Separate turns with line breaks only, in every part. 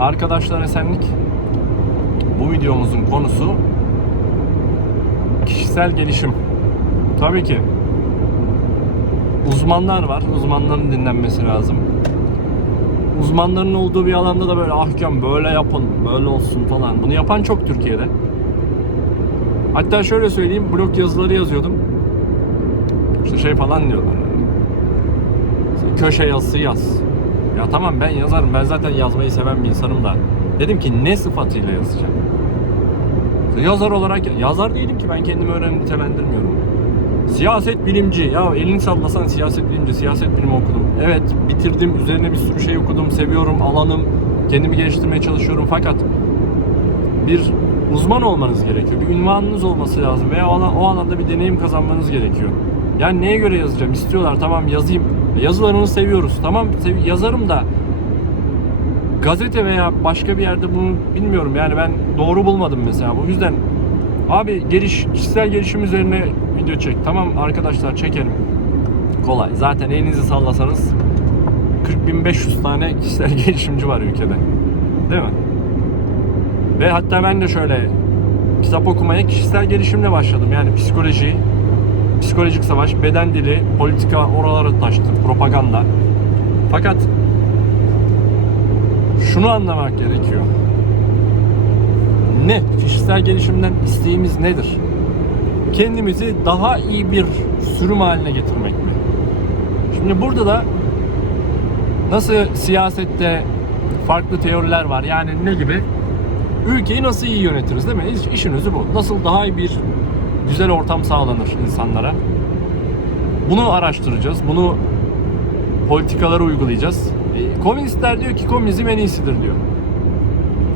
Arkadaşlar esenlik. Bu videomuzun konusu kişisel gelişim. Tabii ki uzmanlar var. Uzmanların dinlenmesi lazım. Uzmanların olduğu bir alanda da böyle ahkam böyle yapın, böyle olsun falan. Bunu yapan çok Türkiye'de. Hatta şöyle söyleyeyim, blog yazıları yazıyordum. İşte şey falan diyorlar. Köşe yazısı yaz. Ya tamam ben yazarım. Ben zaten yazmayı seven bir insanım da. Dedim ki ne sıfatıyla yazacağım? Yazar olarak yazar değilim ki ben kendimi öyle nitelendirmiyorum. Siyaset bilimci. Ya elini sallasan siyaset bilimci. Siyaset bilimi okudum. Evet bitirdim. Üzerine bir sürü şey okudum. Seviyorum. Alanım. Kendimi geliştirmeye çalışıyorum. Fakat bir uzman olmanız gerekiyor. Bir ünvanınız olması lazım. Veya o, alan, o alanda bir deneyim kazanmanız gerekiyor. Yani neye göre yazacağım? İstiyorlar tamam yazayım. Yazılarını seviyoruz. Tamam sev- yazarım da gazete veya başka bir yerde bunu bilmiyorum. Yani ben doğru bulmadım mesela. Bu yüzden abi geliş, kişisel gelişim üzerine video çek. Tamam arkadaşlar çekelim. Kolay. Zaten elinizi sallasanız 40.500 tane kişisel gelişimci var ülkede. Değil mi? Ve hatta ben de şöyle kitap okumaya kişisel gelişimle başladım. Yani psikoloji, psikolojik savaş, beden dili, politika oralara taştı, propaganda. Fakat şunu anlamak gerekiyor. Ne? Kişisel gelişimden isteğimiz nedir? Kendimizi daha iyi bir sürüm haline getirmek mi? Şimdi burada da nasıl siyasette farklı teoriler var. Yani ne gibi? Ülkeyi nasıl iyi yönetiriz değil mi? İş- İşin özü bu. Nasıl daha iyi bir güzel ortam sağlanır insanlara? Bunu araştıracağız. Bunu politikalara uygulayacağız. E, komünistler diyor ki komünizm en iyisidir diyor.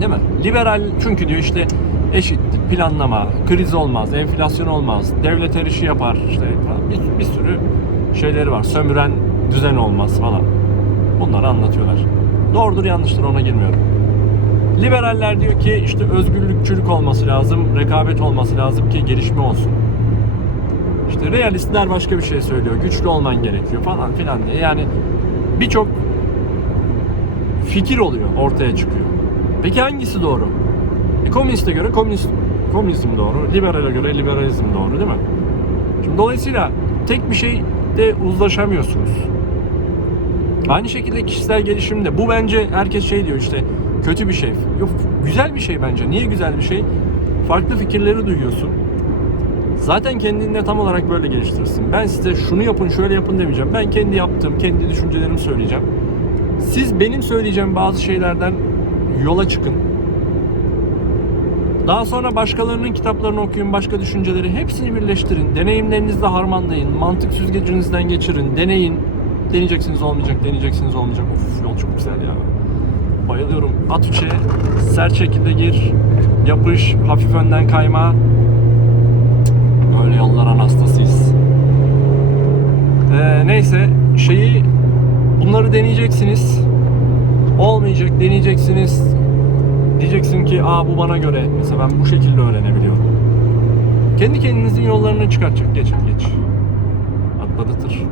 Değil mi? Liberal çünkü diyor işte eşitlik, planlama, kriz olmaz, enflasyon olmaz, devlet her işi yapar işte bir, bir sürü şeyleri var. Sömüren düzen olmaz falan. Bunları anlatıyorlar. Doğrudur yanlıştır ona girmiyorum. Liberaller diyor ki işte özgürlükçülük olması lazım, rekabet olması lazım ki gelişme olsun. İşte realistler başka bir şey söylüyor. Güçlü olman gerekiyor falan filan diye. Yani birçok fikir oluyor, ortaya çıkıyor. Peki hangisi doğru? E, komüniste göre komünist, komünizm doğru, liberale göre liberalizm doğru değil mi? Şimdi dolayısıyla tek bir şeyde uzlaşamıyorsunuz. Aynı şekilde kişisel gelişimde bu bence herkes şey diyor işte kötü bir şey. Yok güzel bir şey bence. Niye güzel bir şey? Farklı fikirleri duyuyorsun. Zaten kendini tam olarak böyle geliştirirsin. Ben size şunu yapın, şöyle yapın demeyeceğim. Ben kendi yaptığım, kendi düşüncelerimi söyleyeceğim. Siz benim söyleyeceğim bazı şeylerden yola çıkın. Daha sonra başkalarının kitaplarını okuyun, başka düşünceleri hepsini birleştirin. Deneyimlerinizle harmanlayın, mantık süzgecinizden geçirin, deneyin. Deneyeceksiniz olmayacak, deneyeceksiniz olmayacak. Of yol çok güzel ya. Bayılıyorum. At üçe, sert şekilde gir, yapış, hafif önden kayma. Böyle yolların hastasıyız. Ee, neyse şeyi bunları deneyeceksiniz. Olmayacak deneyeceksiniz. Diyeceksin ki aa bu bana göre. Mesela ben bu şekilde öğrenebiliyorum. Kendi kendinizin yollarını çıkartacak. Geç geç. Atladı tır.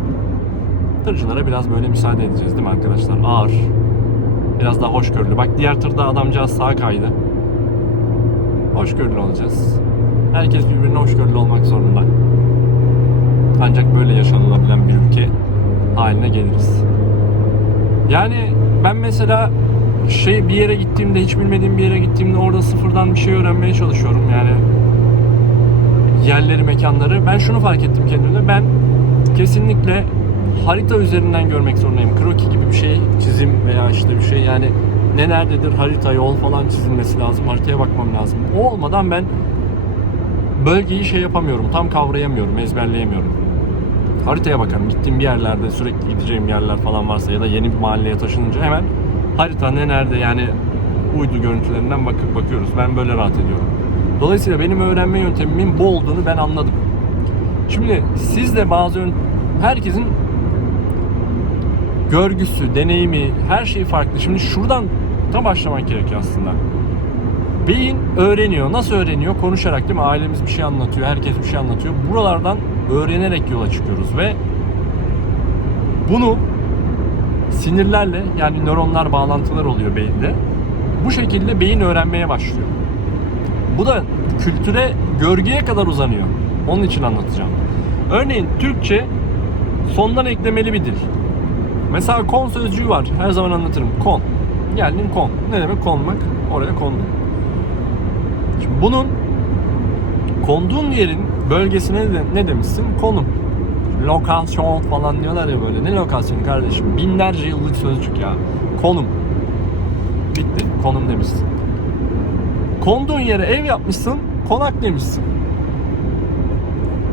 Tırcılara biraz böyle müsaade edeceğiz değil mi arkadaşlar? Ağır. Biraz daha hoşgörülü. Bak diğer tırda adamcağız sağa kaydı. Hoşgörülü olacağız. Herkes birbirine hoşgörülü olmak zorunda. Ancak böyle yaşanılabilen bir ülke haline geliriz. Yani ben mesela şey bir yere gittiğimde hiç bilmediğim bir yere gittiğimde orada sıfırdan bir şey öğrenmeye çalışıyorum yani yerleri mekanları ben şunu fark ettim kendimde ben kesinlikle harita üzerinden görmek zorundayım kroki gibi bir şey çizim veya işte bir şey yani ne nerededir harita yol falan çizilmesi lazım haritaya bakmam lazım o olmadan ben bölgeyi şey yapamıyorum tam kavrayamıyorum ezberleyemiyorum haritaya bakarım. Gittiğim bir yerlerde sürekli gideceğim yerler falan varsa ya da yeni bir mahalleye taşınınca hemen harita ne nerede yani uydu görüntülerinden bakıp bakıyoruz. Ben böyle rahat ediyorum. Dolayısıyla benim öğrenme yöntemimin bu olduğunu ben anladım. Şimdi siz de bazı herkesin görgüsü, deneyimi, her şey farklı. Şimdi şuradan tam başlamak gerekiyor aslında. Beyin öğreniyor. Nasıl öğreniyor? Konuşarak değil mi? Ailemiz bir şey anlatıyor, herkes bir şey anlatıyor. Buralardan öğrenerek yola çıkıyoruz ve bunu sinirlerle yani nöronlar bağlantılar oluyor beyinde. Bu şekilde beyin öğrenmeye başlıyor. Bu da kültüre, görgüye kadar uzanıyor. Onun için anlatacağım. Örneğin Türkçe sondan eklemeli bir dil. Mesela kon sözcüğü var. Her zaman anlatırım. Kon. Geldin kon. Ne demek konmak? Oraya kondun. Şimdi bunun konduğun yerin bölgesine ne, ne demişsin? Konum. Lokasyon falan diyorlar ya böyle. Ne lokasyonu kardeşim? Binlerce yıllık sözcük ya. Konum. Bitti. Konum demişsin. Konduğun yere ev yapmışsın, konak demişsin.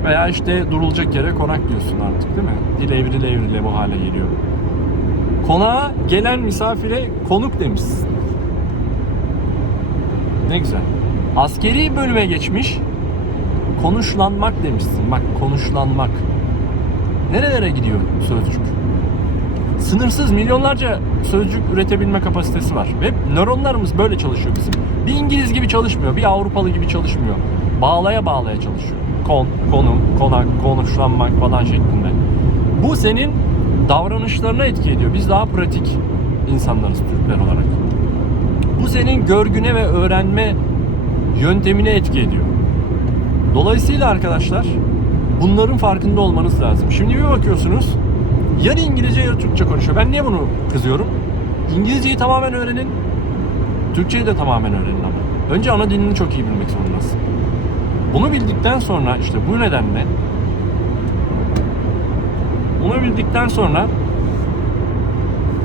Veya işte durulacak yere konak diyorsun artık değil mi? Dil evrile evrile bu hale geliyor. Konağa gelen misafire konuk demişsin. Ne güzel. Askeri bölüme geçmiş, konuşlanmak demişsin. Bak konuşlanmak. Nerelere gidiyor sözcük? Sınırsız milyonlarca sözcük üretebilme kapasitesi var. Ve nöronlarımız böyle çalışıyor bizim. Bir İngiliz gibi çalışmıyor, bir Avrupalı gibi çalışmıyor. Bağlaya bağlaya çalışıyor. Kon, konum, konak, konuşlanmak falan şeklinde. Bu senin davranışlarına etki ediyor. Biz daha pratik insanlarız Türkler olarak. Bu senin görgüne ve öğrenme yöntemine etki ediyor. Dolayısıyla arkadaşlar bunların farkında olmanız lazım. Şimdi bir bakıyorsunuz yarı İngilizce yarı Türkçe konuşuyor. Ben niye bunu kızıyorum? İngilizceyi tamamen öğrenin. Türkçeyi de tamamen öğrenin ama. Önce ana dilini çok iyi bilmek zorundasın. Bunu bildikten sonra işte bu nedenle bunu bildikten sonra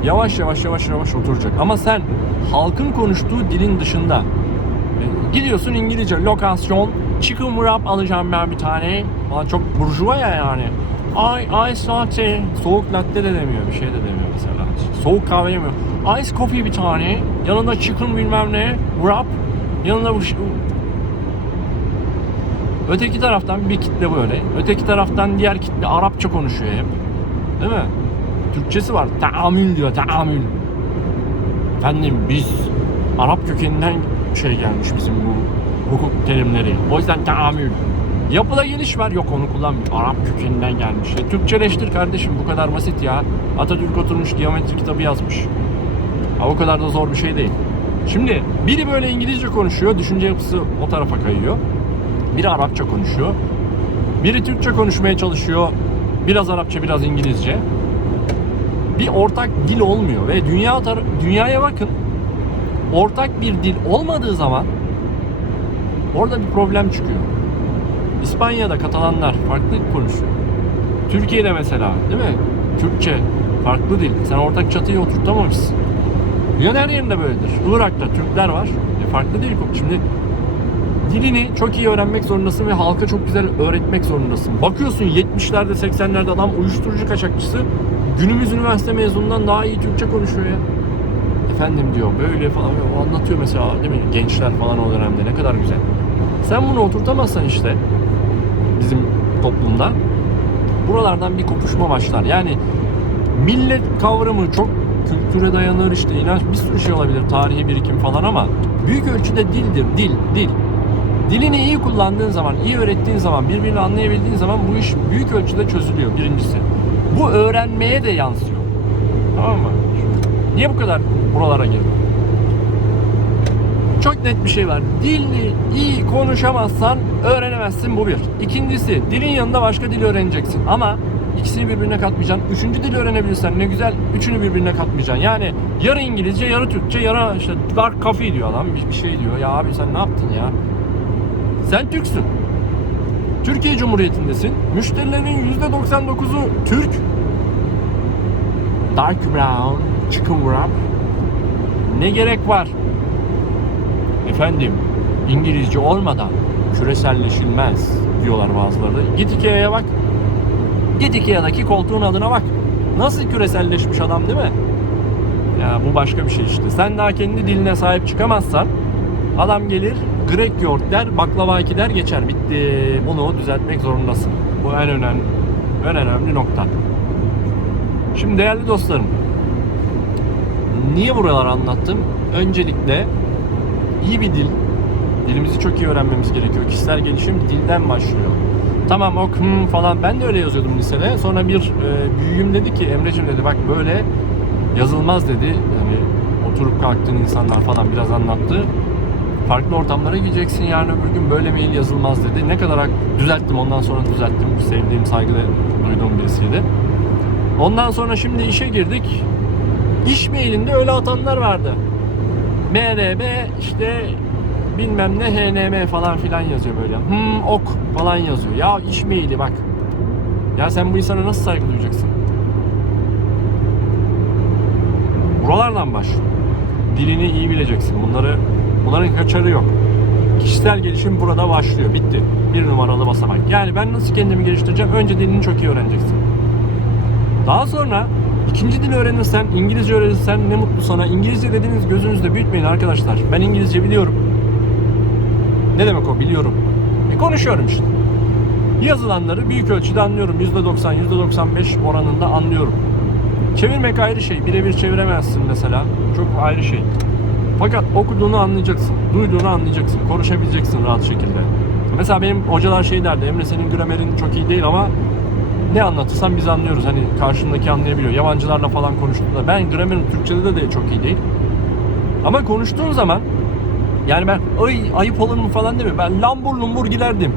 yavaş yavaş yavaş yavaş oturacak. Ama sen halkın konuştuğu dilin dışında e, gidiyorsun İngilizce lokasyon chicken wrap alacağım ben bir tane. Falan çok burjuva ya yani. Ay ice latte. Soğuk latte de demiyor. Bir şey de demiyor mesela. Soğuk kahve demiyor. Ice coffee bir tane. Yanında chicken bilmem ne. Wrap. Yanında bu şey- Öteki taraftan bir kitle böyle. Öteki taraftan diğer kitle Arapça konuşuyor hep. Değil mi? Türkçesi var. Taamül diyor. Taamül. Efendim biz Arap kökeninden şey gelmiş bizim bu hukuk terimleri. O yüzden taamül. Yapıda geniş var. Yok onu kullanmıyor. Arap kökeninden gelmiş. E, Türkçeleştir kardeşim. Bu kadar basit ya. Atatürk oturmuş geometri kitabı yazmış. Ha, o kadar da zor bir şey değil. Şimdi biri böyle İngilizce konuşuyor. Düşünce yapısı o tarafa kayıyor. Biri Arapça konuşuyor. Biri Türkçe konuşmaya çalışıyor. Biraz Arapça, biraz İngilizce. Bir ortak dil olmuyor ve dünya tar- dünyaya bakın. Ortak bir dil olmadığı zaman orada bir problem çıkıyor. İspanya'da Katalanlar farklı konuşuyor. Türkiye'de mesela değil mi? Türkçe farklı dil. Sen ortak çatıyı oturtamamışsın. Dünyanın her yerinde böyledir. Irak'ta Türkler var. E farklı dil. Şimdi dilini çok iyi öğrenmek zorundasın ve halka çok güzel öğretmek zorundasın. Bakıyorsun 70'lerde 80'lerde adam uyuşturucu kaçakçısı günümüz üniversite mezunundan daha iyi Türkçe konuşuyor ya. Efendim diyor böyle falan o anlatıyor mesela değil mi gençler falan o dönemde ne kadar güzel. Sen bunu oturtamazsan işte bizim toplumda buralardan bir kopuşma başlar. Yani millet kavramı çok kültüre dayanır işte inanç bir sürü şey olabilir tarihi birikim falan ama büyük ölçüde dildir dil dil dilini iyi kullandığın zaman iyi öğrettiğin zaman birbirini anlayabildiğin zaman bu iş büyük ölçüde çözülüyor birincisi bu öğrenmeye de yansıyor tamam mı niye bu kadar buralara girdim çok net bir şey var. Dilini iyi konuşamazsan öğrenemezsin bu bir. İkincisi dilin yanında başka dil öğreneceksin. Ama ikisini birbirine katmayacaksın. Üçüncü dil öğrenebilirsen ne güzel. Üçünü birbirine katmayacaksın. Yani yarı İngilizce, yarı Türkçe, yarı işte dark coffee diyor adam. Bir, şey diyor. Ya abi sen ne yaptın ya? Sen Türksün. Türkiye Cumhuriyeti'ndesin. Müşterilerin %99'u Türk. Dark brown, chicken wrap. Ne gerek var? Efendim İngilizce olmadan küreselleşilmez diyorlar bazıları. Git Ikea'ya bak. Git Ikea'daki koltuğun adına bak. Nasıl küreselleşmiş adam değil mi? Ya bu başka bir şey işte. Sen daha kendi diline sahip çıkamazsan adam gelir Grek yoğurt der, baklava iki der geçer. Bitti. Bunu düzeltmek zorundasın. Bu en önemli, en önemli nokta. Şimdi değerli dostlarım, niye buraları anlattım? Öncelikle iyi bir dil. Dilimizi çok iyi öğrenmemiz gerekiyor. Kişisel gelişim dilden başlıyor. Tamam ok hmm falan ben de öyle yazıyordum lisede. Sonra bir e, büyüğüm dedi ki Emre'cim dedi bak böyle yazılmaz dedi. Yani oturup kalktığın insanlar falan biraz anlattı. Farklı ortamlara gideceksin yarın öbür gün böyle mail yazılmaz dedi. Ne kadar düzelttim ondan sonra düzelttim. Sevdiğim, saygı duyduğum birisiydi. Ondan sonra şimdi işe girdik. İş mailinde öyle atanlar vardı. MRB işte bilmem ne HNM falan filan yazıyor böyle. Hmm ok falan yazıyor. Ya iş maili bak. Ya sen bu insana nasıl saygı duyacaksın? Buralardan baş. Dilini iyi bileceksin. Bunları bunların kaçarı yok. Kişisel gelişim burada başlıyor. Bitti. Bir numaralı basamak. Yani ben nasıl kendimi geliştireceğim? Önce dilini çok iyi öğreneceksin. Daha sonra ikinci dil öğrenirsen, İngilizce öğrenirsen ne mutlu sana. İngilizce dediğiniz gözünüzde büyütmeyin arkadaşlar. Ben İngilizce biliyorum. Ne demek o? Biliyorum. E konuşuyorum işte. Yazılanları büyük ölçüde anlıyorum. %90, %95 oranında anlıyorum. Çevirmek ayrı şey. Birebir çeviremezsin mesela. Çok ayrı şey. Fakat okuduğunu anlayacaksın. Duyduğunu anlayacaksın. Konuşabileceksin rahat şekilde. Mesela benim hocalar şey derdi. Emre senin gramerin çok iyi değil ama ne anlatırsan biz anlıyoruz. Hani karşındaki anlayabiliyor. Yabancılarla falan konuştuğunda ben gramerim Türkçede de, de çok iyi değil. Ama konuştuğun zaman yani ben ay ayıp olur mu falan demiyorum. Ben lambur lumbur girerdim.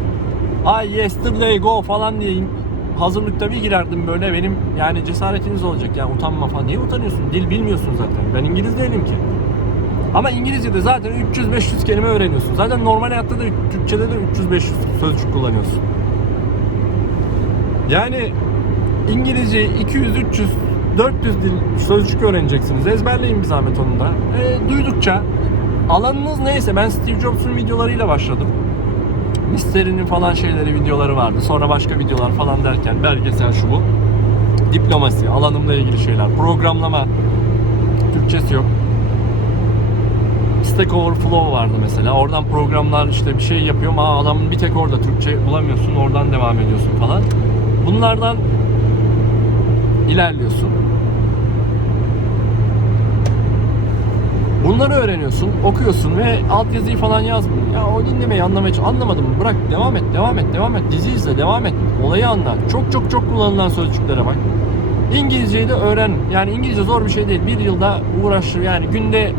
Ay yesterday go falan diye hazırlıkta bir girerdim böyle benim yani cesaretiniz olacak yani utanma falan. Niye utanıyorsun? Dil bilmiyorsun zaten. Ben İngiliz değilim ki. Ama İngilizce'de zaten 300-500 kelime öğreniyorsun. Zaten normal hayatta da Türkçe'de de 300-500 sözcük kullanıyorsun. Yani İngilizce 200, 300, 400 dil sözcük öğreneceksiniz. Ezberleyin bir zahmet onu da. E, duydukça alanınız neyse ben Steve Jobs'un videolarıyla başladım. Misterinin falan şeyleri videoları vardı. Sonra başka videolar falan derken belgesel şu bu. Diplomasi, alanımla ilgili şeyler. Programlama, Türkçesi yok. Stack Overflow vardı mesela. Oradan programlar işte bir şey yapıyor ama adamın bir tek orada Türkçe bulamıyorsun. Oradan devam ediyorsun falan. Bunlardan ilerliyorsun. Bunları öğreniyorsun, okuyorsun ve altyazıyı falan yazmıyorsun. Ya o dinlemeyi anlamaya anlamadım. Bırak devam et, devam et, devam et. Dizi izle, devam et. Olayı anla. Çok çok çok kullanılan sözcüklere bak. İngilizceyi de öğren. Yani İngilizce zor bir şey değil. Bir yılda uğraşır. Yani günde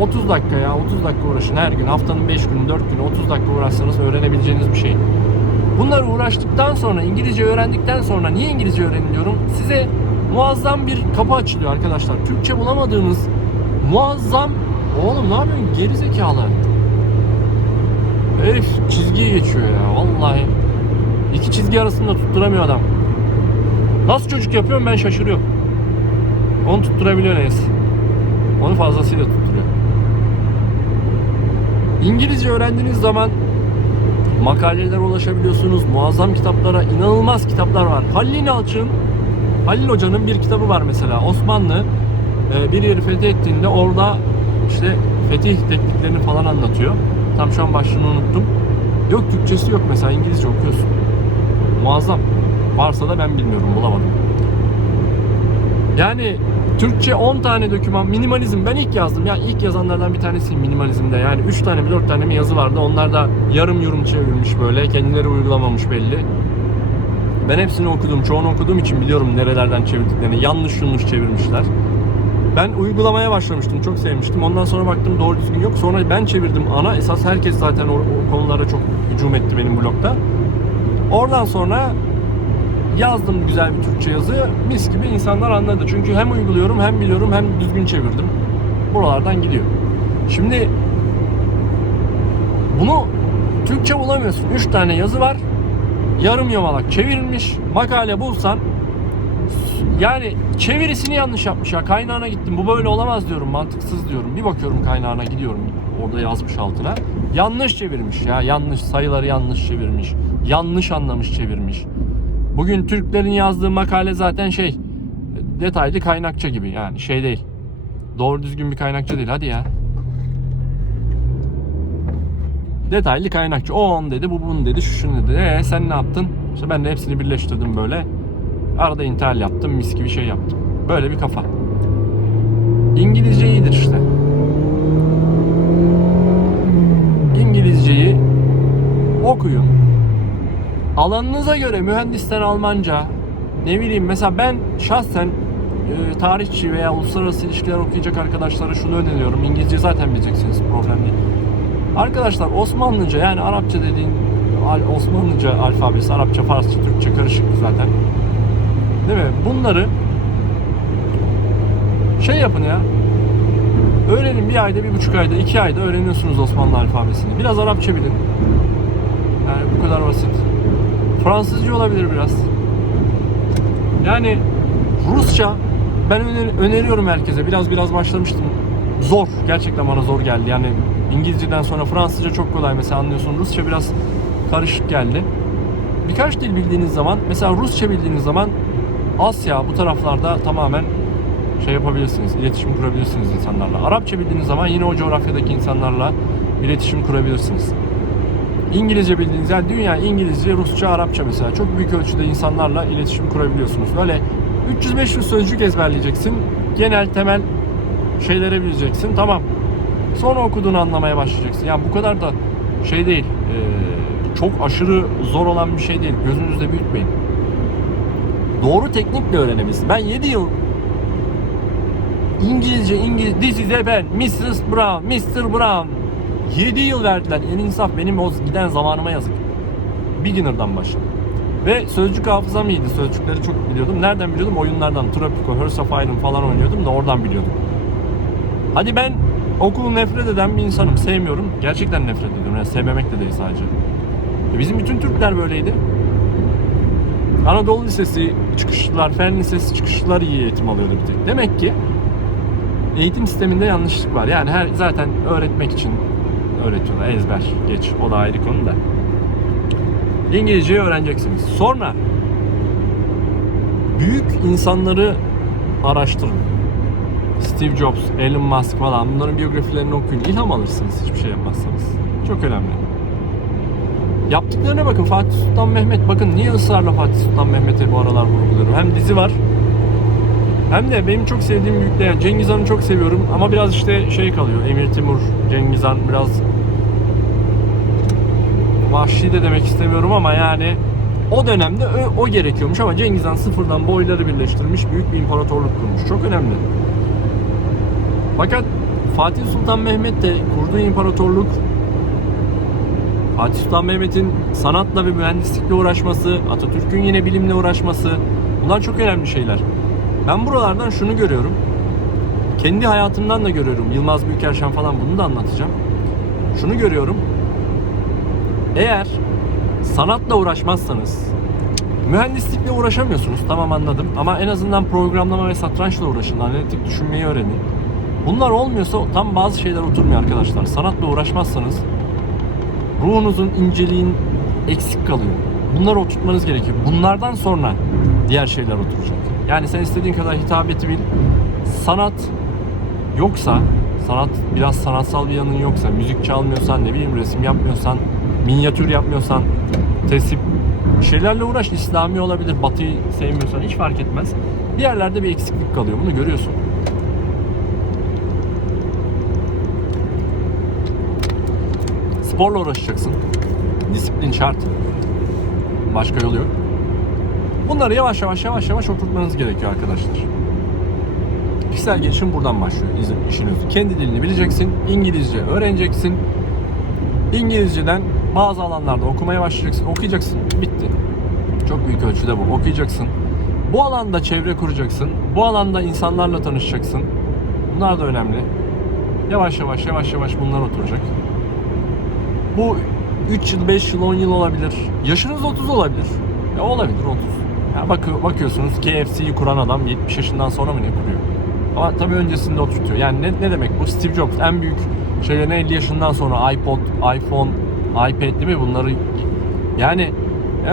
30 dakika ya 30 dakika uğraşın her gün. Haftanın 5 günü 4 günü 30 dakika uğraşsanız öğrenebileceğiniz bir şey. Bunları uğraştıktan sonra İngilizce öğrendikten sonra niye İngilizce öğrenin diyorum. Size muazzam bir kapı açılıyor arkadaşlar. Türkçe bulamadığınız muazzam Oğlum ne yapıyorsun geri zekalı. Herif çizgiyi geçiyor ya vallahi. İki çizgi arasında tutturamıyor adam. Nasıl çocuk yapıyorum ben şaşırıyorum. Onu tutturabiliyor neyse. Onu fazlasıyla tutturuyor. İngilizce öğrendiğiniz zaman makalelere ulaşabiliyorsunuz. Muazzam kitaplara, inanılmaz kitaplar var. Halil İnalçı'nın, Halil Hoca'nın bir kitabı var mesela. Osmanlı e, bir yeri fethettiğinde orada işte fetih tekniklerini falan anlatıyor. Tam şu an başlığını unuttum. Yok Türkçesi yok mesela İngilizce okuyorsun. Muazzam. Varsa da ben bilmiyorum bulamadım. Yani Türkçe 10 tane doküman minimalizm. Ben ilk yazdım. Ya ilk yazanlardan bir tanesiyim minimalizmde. Yani 3 tane mi 4 tane mi yazı vardı. Onlar da yarım yorum çevirmiş böyle. Kendileri uygulamamış belli. Ben hepsini okudum. Çoğunu okuduğum için biliyorum nerelerden çevirdiklerini. Yanlış yanlış çevirmişler. Ben uygulamaya başlamıştım. Çok sevmiştim. Ondan sonra baktım doğru düzgün yok. Sonra ben çevirdim ana. Esas herkes zaten o, o konulara çok hücum etti benim blogda. Oradan sonra yazdım güzel bir Türkçe yazı. Mis gibi insanlar anladı. Çünkü hem uyguluyorum hem biliyorum hem düzgün çevirdim. Buralardan gidiyor. Şimdi bunu Türkçe bulamıyorsun. 3 tane yazı var. Yarım yamalak çevrilmiş. Makale bulsan yani çevirisini yanlış yapmış ya. Kaynağına gittim. Bu böyle olamaz diyorum. Mantıksız diyorum. Bir bakıyorum kaynağına gidiyorum. Orada yazmış altına. Yanlış çevirmiş ya. Yanlış. Sayıları yanlış çevirmiş. Yanlış anlamış çevirmiş. Bugün Türklerin yazdığı makale zaten şey detaylı kaynakça gibi yani şey değil. Doğru düzgün bir kaynakça değil hadi ya. Detaylı kaynakçı. O on dedi, bu bunu dedi, şu şunu dedi. Ee sen ne yaptın? İşte ben de hepsini birleştirdim böyle. Arada intihal yaptım, mis gibi şey yaptım. Böyle bir kafa. İngilizce iyidir işte. İngilizceyi okuyun. Alanınıza göre mühendisten Almanca ne bileyim mesela ben şahsen e, tarihçi veya uluslararası ilişkiler okuyacak arkadaşlara şunu öneriyorum. İngilizce zaten bileceksiniz problem değil. Arkadaşlar Osmanlıca yani Arapça dediğin Osmanlıca alfabesi, Arapça, Farsça, Türkçe karışık zaten. Değil mi? Bunları şey yapın ya. Öğrenin bir ayda, bir buçuk ayda, iki ayda öğreniyorsunuz Osmanlı alfabesini. Biraz Arapça bilin. Yani bu kadar basit. Fransızca olabilir biraz. Yani Rusça ben öner- öneriyorum herkese. Biraz biraz başlamıştım. Zor. Gerçekten bana zor geldi. Yani İngilizceden sonra Fransızca çok kolay mesela anlıyorsun. Rusça biraz karışık geldi. Birkaç dil bildiğiniz zaman mesela Rusça bildiğiniz zaman Asya bu taraflarda tamamen şey yapabilirsiniz. iletişim kurabilirsiniz insanlarla. Arapça bildiğiniz zaman yine o coğrafyadaki insanlarla iletişim kurabilirsiniz. İngilizce bildiğiniz yani dünya İngilizce, Rusça, Arapça mesela çok büyük ölçüde insanlarla iletişim kurabiliyorsunuz. Böyle 300-500 sözcük ezberleyeceksin. Genel temel şeylere bileceksin. Tamam. Sonra okuduğunu anlamaya başlayacaksın. Yani bu kadar da şey değil. e, çok aşırı zor olan bir şey değil. Gözünüzde büyütmeyin. Doğru teknikle öğrenebilirsin. Ben 7 yıl İngilizce, İngiliz, this is a ben, Mrs. Brown, Mr. Brown. 7 yıl verdiler. En insaf benim o giden zamanıma yazık. Beginner'dan başladım. Ve sözcük hafızam iyiydi. Sözcükleri çok biliyordum. Nereden biliyordum? Oyunlardan. Tropico, Hearts of Iron falan oynuyordum da oradan biliyordum. Hadi ben okulu nefret eden bir insanım. Sevmiyorum. Gerçekten nefret ediyorum. Yani sevmemek de değil sadece. E bizim bütün Türkler böyleydi. Anadolu Lisesi çıkışlılar, Fen Lisesi çıkışlılar iyi eğitim alıyordu bir tek. Demek ki eğitim sisteminde yanlışlık var. Yani her zaten öğretmek için öğretiyorlar. Ezber, geç. O da ayrı konu da. İngilizceyi öğreneceksiniz. Sonra büyük insanları araştırın. Steve Jobs, Elon Musk falan bunların biyografilerini okuyun. İlham alırsınız hiçbir şey yapmazsanız. Çok önemli. Yaptıklarına bakın Fatih Sultan Mehmet. Bakın niye ısrarla Fatih Sultan Mehmet'e bu aralar vurguluyorum. Hem dizi var hem de benim çok sevdiğim büyükler Cengiz Han'ı çok seviyorum ama biraz işte şey kalıyor. Emir Timur, Cengiz Han biraz vahşi de demek istemiyorum ama yani o dönemde o, o gerekiyormuş ama Cengiz Han sıfırdan boyları birleştirmiş büyük bir imparatorluk kurmuş. Çok önemli. Fakat Fatih Sultan Mehmet de kurduğu imparatorluk Fatih Sultan Mehmet'in sanatla ve mühendislikle uğraşması, Atatürk'ün yine bilimle uğraşması bunlar çok önemli şeyler. Ben buralardan şunu görüyorum. Kendi hayatımdan da görüyorum. Yılmaz Büyükerşen falan bunu da anlatacağım. Şunu görüyorum. Eğer sanatla uğraşmazsanız mühendislikle uğraşamıyorsunuz tamam anladım. Ama en azından programlama ve satrançla uğraşın analitik düşünmeyi öğrenin. Bunlar olmuyorsa tam bazı şeyler oturmuyor arkadaşlar. Sanatla uğraşmazsanız ruhunuzun inceliğin eksik kalıyor. Bunları oturtmanız gerekiyor. Bunlardan sonra diğer şeyler oturacak. Yani sen istediğin kadar hitabeti bil. Sanat yoksa sanat biraz sanatsal bir yanın yoksa müzik çalmıyorsan ne bileyim resim yapmıyorsan minyatür yapmıyorsan tesip şeylerle uğraş İslami olabilir batıyı sevmiyorsan hiç fark etmez. Bir yerlerde bir eksiklik kalıyor bunu görüyorsun. Sporla uğraşacaksın. Disiplin şart. Başka yolu yok. Bunları yavaş yavaş yavaş yavaş oturtmanız gerekiyor arkadaşlar. Kişisel gelişim buradan başlıyor izin işiniz. Kendi dilini bileceksin, İngilizce öğreneceksin. İngilizceden bazı alanlarda okumaya başlayacaksın, okuyacaksın. Bitti. Çok büyük ölçüde bu. Okuyacaksın. Bu alanda çevre kuracaksın. Bu alanda insanlarla tanışacaksın. Bunlar da önemli. Yavaş yavaş yavaş yavaş bunlar oturacak. Bu 3 yıl, 5 yıl, 10 yıl olabilir. Yaşınız 30 olabilir. Ya olabilir 30. Ya bak, bakıyorsunuz KFC'yi kuran adam 70 yaşından sonra mı ne kuruyor? Ama tabii öncesinde oturtuyor. Yani ne, ne demek bu? Steve Jobs en büyük şeylerini 50 yaşından sonra iPod, iPhone, iPad mi? Bunları yani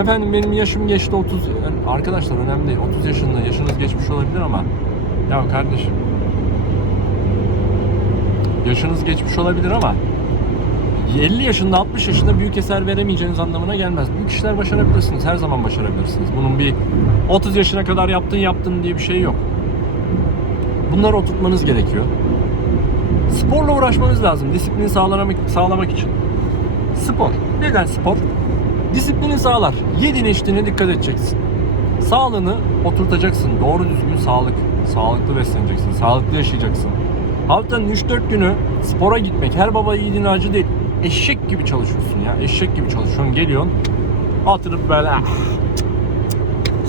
efendim benim yaşım geçti 30. Yani arkadaşlar önemli değil. 30 yaşında yaşınız geçmiş olabilir ama ya kardeşim yaşınız geçmiş olabilir ama 50 yaşında 60 yaşında büyük eser veremeyeceğiniz anlamına gelmez. Büyük işler başarabilirsiniz. Her zaman başarabilirsiniz. Bunun bir 30 yaşına kadar yaptın yaptın diye bir şey yok. Bunları oturtmanız gerekiyor. Sporla uğraşmanız lazım. Disiplini sağlamak, sağlamak için. Spor. Neden spor? Disiplini sağlar. Yediğine içtiğine dikkat edeceksin. Sağlığını oturtacaksın. Doğru düzgün sağlık. Sağlıklı besleneceksin. Sağlıklı yaşayacaksın. Haftanın 3-4 günü spora gitmek her baba yiğidin harcı değil. Eşek gibi çalışıyorsun ya. Eşek gibi çalışıyorsun. Geliyorsun. Oturup böyle "Ah,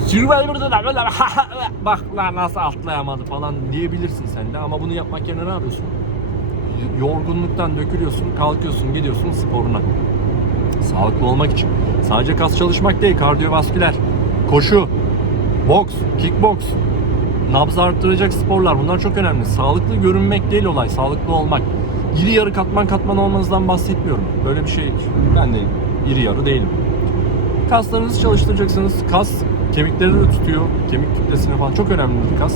Survivor'da da böyle bak lan nasıl atlayamadı falan diyebilirsin sen de ama bunu yapmak yerine ne yapıyorsun? Yorgunluktan dökülüyorsun, kalkıyorsun, gidiyorsun sporuna. Sağlıklı olmak için. Sadece kas çalışmak değil, kardiyovasküler, koşu, boks, kickbox, nabız arttıracak sporlar bunlar çok önemli. Sağlıklı görünmek değil olay, sağlıklı olmak. İri yarı katman katman olmanızdan bahsetmiyorum. Böyle bir şey ben de iri yarı değilim. Kaslarınızı çalıştıracaksınız. Kas kemikleri de tutuyor. Kemik kütlesine falan çok önemli bir kas.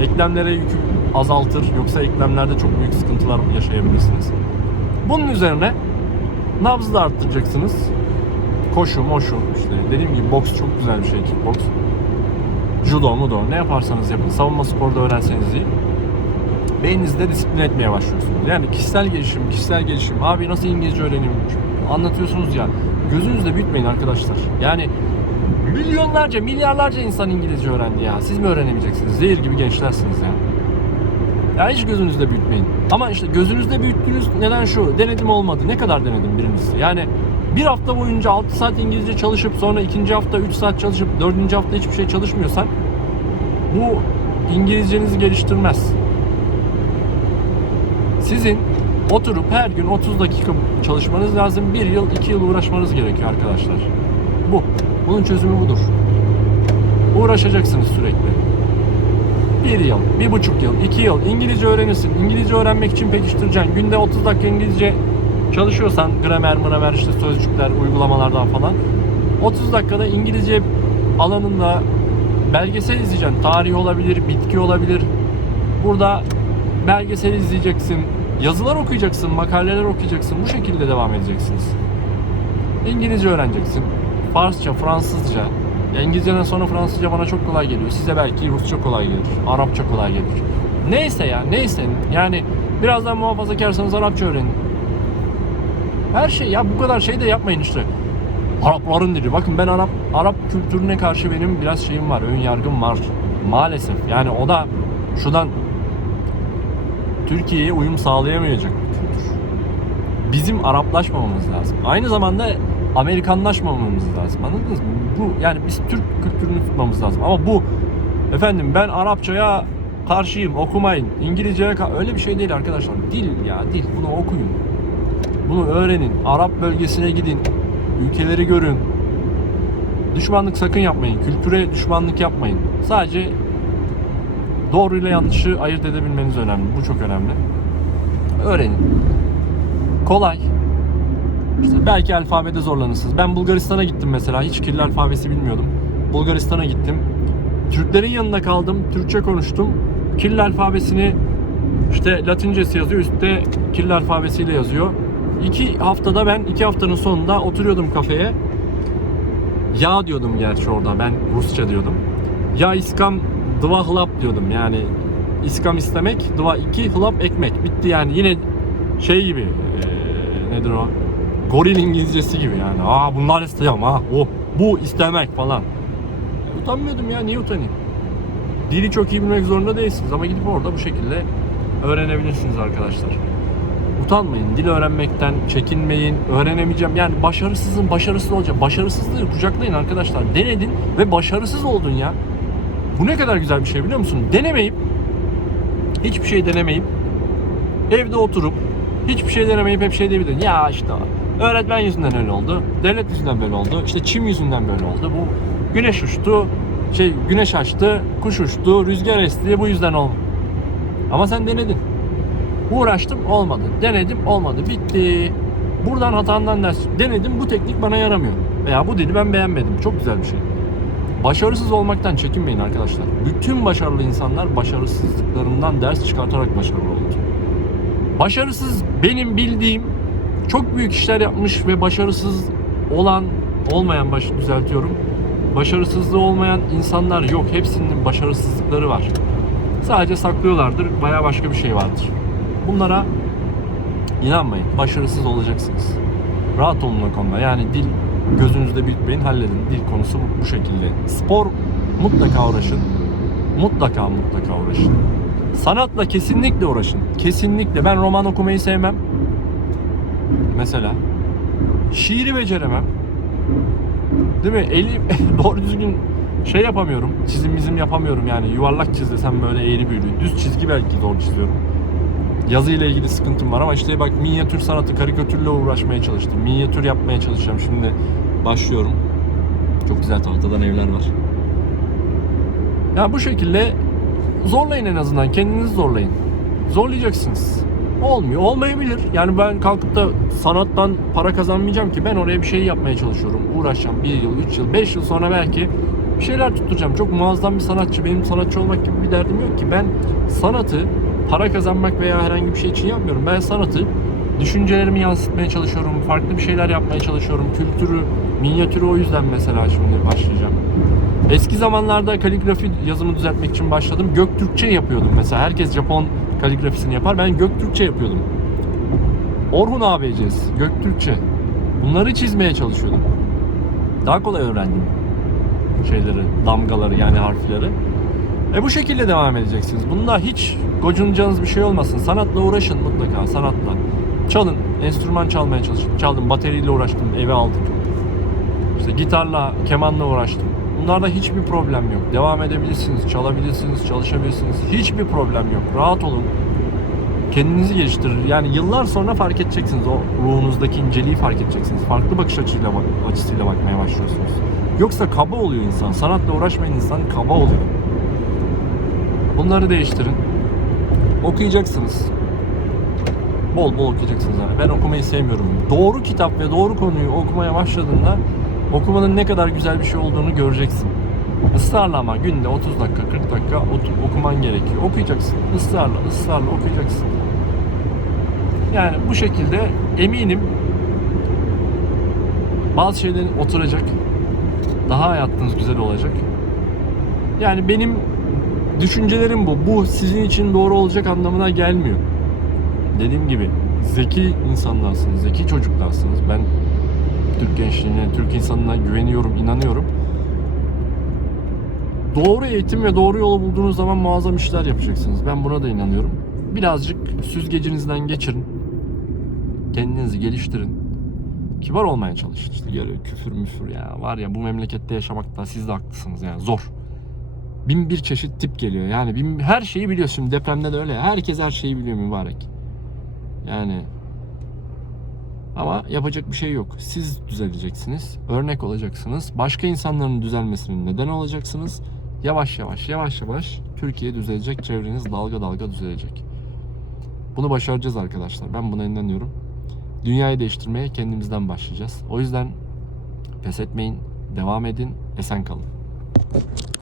Eklemlere yükü azaltır. Yoksa eklemlerde çok büyük sıkıntılar yaşayabilirsiniz. Bunun üzerine nabzı da arttıracaksınız. Koşu, moşu işte dediğim gibi boks çok güzel bir şey kickbox. Judo, mudo ne yaparsanız yapın. Savunma sporu da öğrenseniz iyi. Beyninizi de disiplin etmeye başlıyorsunuz. Yani kişisel gelişim, kişisel gelişim. Abi nasıl İngilizce öğreneyim? Anlatıyorsunuz ya. Gözünüzde büyütmeyin arkadaşlar. Yani milyonlarca, milyarlarca insan İngilizce öğrendi ya. Siz mi öğrenemeyeceksiniz? Zehir gibi gençlersiniz ya. Ya hiç gözünüzde büyütmeyin. Ama işte gözünüzde büyüttüğünüz neden şu. Denedim olmadı. Ne kadar denedim birincisi? Yani bir hafta boyunca 6 saat İngilizce çalışıp sonra ikinci hafta 3 saat çalışıp dördüncü hafta hiçbir şey çalışmıyorsan bu İngilizcenizi geliştirmez. Sizin oturup her gün 30 dakika çalışmanız lazım. 1 yıl, 2 yıl uğraşmanız gerekiyor arkadaşlar. Bu. Bunun çözümü budur. Uğraşacaksınız sürekli. 1 yıl, 1,5 yıl, 2 yıl İngilizce öğrenirsin. İngilizce öğrenmek için pekiştireceksin. Günde 30 dakika İngilizce çalışıyorsan gramer, mramer işte sözcükler, uygulamalardan falan 30 dakikada İngilizce alanında belgesel izleyeceksin. Tarih olabilir, bitki olabilir. Burada belgesel izleyeceksin. Yazılar okuyacaksın, makaleler okuyacaksın. Bu şekilde devam edeceksiniz. İngilizce öğreneceksin. Farsça, Fransızca. Ya İngilizceden sonra Fransızca bana çok kolay geliyor. Size belki Rusça kolay gelir. Arapça kolay gelir. Neyse ya neyse. Yani birazdan muhafazakarsanız Arapça öğrenin. Her şey ya bu kadar şey de yapmayın işte. Arapların dili. Bakın ben Arap Arap kültürüne karşı benim biraz şeyim var. Ön yargım var. Maalesef. Yani o da şuradan Türkiye'ye uyum sağlayamayacak bir kültür. Bizim Araplaşmamamız lazım. Aynı zamanda Amerikanlaşmamamız lazım. Anladınız mı? Bu yani biz Türk kültürünü tutmamız lazım. Ama bu efendim ben Arapçaya karşıyım okumayın. İngilizceye öyle bir şey değil arkadaşlar. Dil ya dil. Bunu okuyun. Bunu öğrenin. Arap bölgesine gidin. Ülkeleri görün. Düşmanlık sakın yapmayın. Kültüre düşmanlık yapmayın. Sadece doğru ile yanlışı ayırt edebilmeniz önemli. Bu çok önemli. Öğrenin. Kolay. İşte belki alfabede zorlanırsınız. Ben Bulgaristan'a gittim mesela. Hiç Kiril alfabesi bilmiyordum. Bulgaristan'a gittim. Türklerin yanında kaldım. Türkçe konuştum. Kiril alfabesini işte Latincesi yazıyor. Üstte Kiril alfabesiyle yazıyor. İki haftada ben iki haftanın sonunda oturuyordum kafeye. Ya diyordum gerçi orada. Ben Rusça diyordum. Ya iskam dva hlap diyordum. Yani iskam istemek, dva iki hlap ekmek. Bitti yani. Yine şey gibi. eee, nedir o? Goril İngilizcesi gibi yani. Aa bunlar isteyeceğim ha. Oh, bu istemek falan. E, utanmıyordum ya. Niye utanayım? Dili çok iyi bilmek zorunda değilsiniz ama gidip orada bu şekilde öğrenebilirsiniz arkadaşlar. Utanmayın. Dil öğrenmekten çekinmeyin. Öğrenemeyeceğim. Yani başarısızın başarısız olacak. Başarısızlığı kucaklayın arkadaşlar. Denedin ve başarısız oldun ya. Bu ne kadar güzel bir şey biliyor musun? Denemeyip hiçbir şey denemeyip evde oturup hiçbir şey denemeyip hep şey diyebilirim. Ya işte öğretmen yüzünden öyle oldu. Devlet yüzünden böyle oldu. işte çim yüzünden böyle oldu. Bu güneş uçtu. Şey güneş açtı, kuş uçtu, rüzgar esti. Bu yüzden oldu. Ama sen denedin. Uğraştım olmadı. Denedim olmadı. Bitti. Buradan hatandan ders. Denedim bu teknik bana yaramıyor. Veya bu dili ben beğenmedim. Çok güzel bir şey. Başarısız olmaktan çekinmeyin arkadaşlar. Bütün başarılı insanlar başarısızlıklarından ders çıkartarak başarılı oldu. Başarısız benim bildiğim çok büyük işler yapmış ve başarısız olan olmayan baş düzeltiyorum. Başarısızlığı olmayan insanlar yok. Hepsinin başarısızlıkları var. Sadece saklıyorlardır. Baya başka bir şey vardır. Bunlara inanmayın. Başarısız olacaksınız. Rahat olun o konuda. Yani dil gözünüzde büyütmeyin, halledin. Dil konusu bu, bu şekilde. Spor mutlaka uğraşın. Mutlaka mutlaka uğraşın. Sanatla kesinlikle uğraşın. Kesinlikle. Ben roman okumayı sevmem. Mesela. Şiiri beceremem. Değil mi? Eli doğru düzgün şey yapamıyorum. Çizim bizim yapamıyorum yani. Yuvarlak çiz desem böyle eğri büğrü. Düz çizgi belki zor çiziyorum. Yazı ile ilgili sıkıntım var ama işte bak minyatür sanatı, karikatürle uğraşmaya çalıştım. Minyatür yapmaya çalışacağım. Şimdi başlıyorum. Çok güzel tahtadan evler var. Ya bu şekilde zorlayın en azından. Kendinizi zorlayın. Zorlayacaksınız. Olmuyor. Olmayabilir. Yani ben kalkıp da sanattan para kazanmayacağım ki. Ben oraya bir şey yapmaya çalışıyorum. Uğraşacağım. Bir yıl, üç yıl, beş yıl sonra belki bir şeyler tutturacağım. Çok muazzam bir sanatçı. Benim sanatçı olmak gibi bir derdim yok ki. Ben sanatı para kazanmak veya herhangi bir şey için yapmıyorum. Ben sanatı düşüncelerimi yansıtmaya çalışıyorum. Farklı bir şeyler yapmaya çalışıyorum. Kültürü, minyatürü o yüzden mesela şimdi başlayacağım. Eski zamanlarda kaligrafi yazımı düzeltmek için başladım. Göktürkçe yapıyordum mesela. Herkes Japon kaligrafisini yapar. Ben Göktürkçe yapıyordum. Orhun ABC'si, Göktürkçe. Bunları çizmeye çalışıyordum. Daha kolay öğrendim şeyleri, damgaları yani harfleri. E bu şekilde devam edeceksiniz. Bunda hiç gocunacağınız bir şey olmasın. Sanatla uğraşın mutlaka, sanatla. Çalın, enstrüman çalmaya çalışın. Çaldım, bateriyle uğraştım, eve aldık. İşte gitarla, kemanla uğraştım. Bunlarda hiçbir problem yok. Devam edebilirsiniz, çalabilirsiniz, çalışabilirsiniz. Hiçbir problem yok. Rahat olun. Kendinizi geliştirir. Yani yıllar sonra fark edeceksiniz. O ruhunuzdaki inceliği fark edeceksiniz. Farklı bakış açıyla açısıyla bakmaya başlıyorsunuz. Yoksa kaba oluyor insan. Sanatla uğraşmayan insan kaba oluyor. Bunları değiştirin. Okuyacaksınız. Bol bol okuyacaksınız. Yani. Ben okumayı sevmiyorum. Doğru kitap ve doğru konuyu okumaya başladığında okumanın ne kadar güzel bir şey olduğunu göreceksin. Israrla ama günde 30 dakika 40 dakika otur, okuman gerekiyor. Okuyacaksın. Israrla ısrarla okuyacaksın. Yani bu şekilde eminim bazı şeylerin oturacak. Daha hayatınız güzel olacak. Yani benim düşüncelerim bu. Bu sizin için doğru olacak anlamına gelmiyor. Dediğim gibi zeki insanlarsınız, zeki çocuklarsınız. Ben Türk gençliğine, Türk insanına güveniyorum, inanıyorum. Doğru eğitim ve doğru yolu bulduğunuz zaman muazzam işler yapacaksınız. Ben buna da inanıyorum. Birazcık süzgecinizden geçirin. Kendinizi geliştirin. Kibar olmaya çalışın. İşte geliyor küfür müfür ya. Var ya bu memlekette yaşamakta siz de haklısınız yani zor. Bin bir çeşit tip geliyor. Yani bin, her şeyi biliyor şimdi depremde de öyle. Herkes her şeyi biliyor mübarek. Yani ama yapacak bir şey yok. Siz düzeleceksiniz. Örnek olacaksınız. Başka insanların düzelmesinin neden olacaksınız. Yavaş yavaş yavaş yavaş Türkiye düzelecek. Çevreniz dalga dalga düzelecek. Bunu başaracağız arkadaşlar. Ben buna inanıyorum. Dünyayı değiştirmeye kendimizden başlayacağız. O yüzden pes etmeyin. Devam edin. Esen kalın.